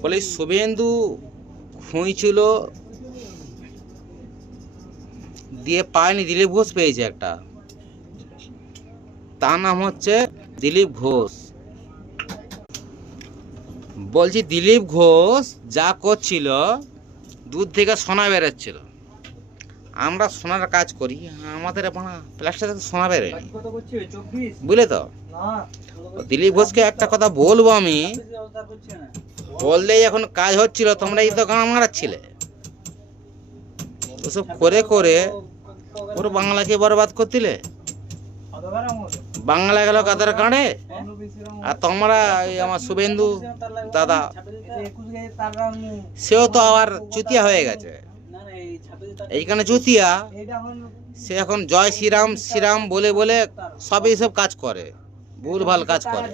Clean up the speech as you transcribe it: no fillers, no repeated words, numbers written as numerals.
বলে শুভেন্দু খুঁজছিল, দিয়ে পায়নি, দিলীপ ঘোষ পেয়েছে একটা, তার নাম হচ্ছে দিলীপ ঘোষ। বলছি দিলীপ ঘোষ যা করছিল, দুধ থেকে সোনা বেরোচ্ছিল। আমরা সোনার কাজ করি, আমাদের প্লাস্টার থেকে সোনা বেরোয়নি, বুঝলে তো। দিলীপ ঘোষকে একটা কথা বলবো আমি, বললেই এখন কাজ হচ্ছিল, তোমরা এই তো গান মারাচ্ছিলে, ওসব করে করে ওর বাংলাকে বরবাদ করছিলে। বাংলা গেল কাদের কাঁড়ে, আর তোমরা আমার শুভেন্দু দাদা, সেও তো আবার চুতিয়া হয়ে গেছে। এইখানে চুতিয়া, সে এখন জয় শ্রীরাম শ্রীরাম বলে বলে সব এইসব কাজ করে, ভুলভাল কাজ করে।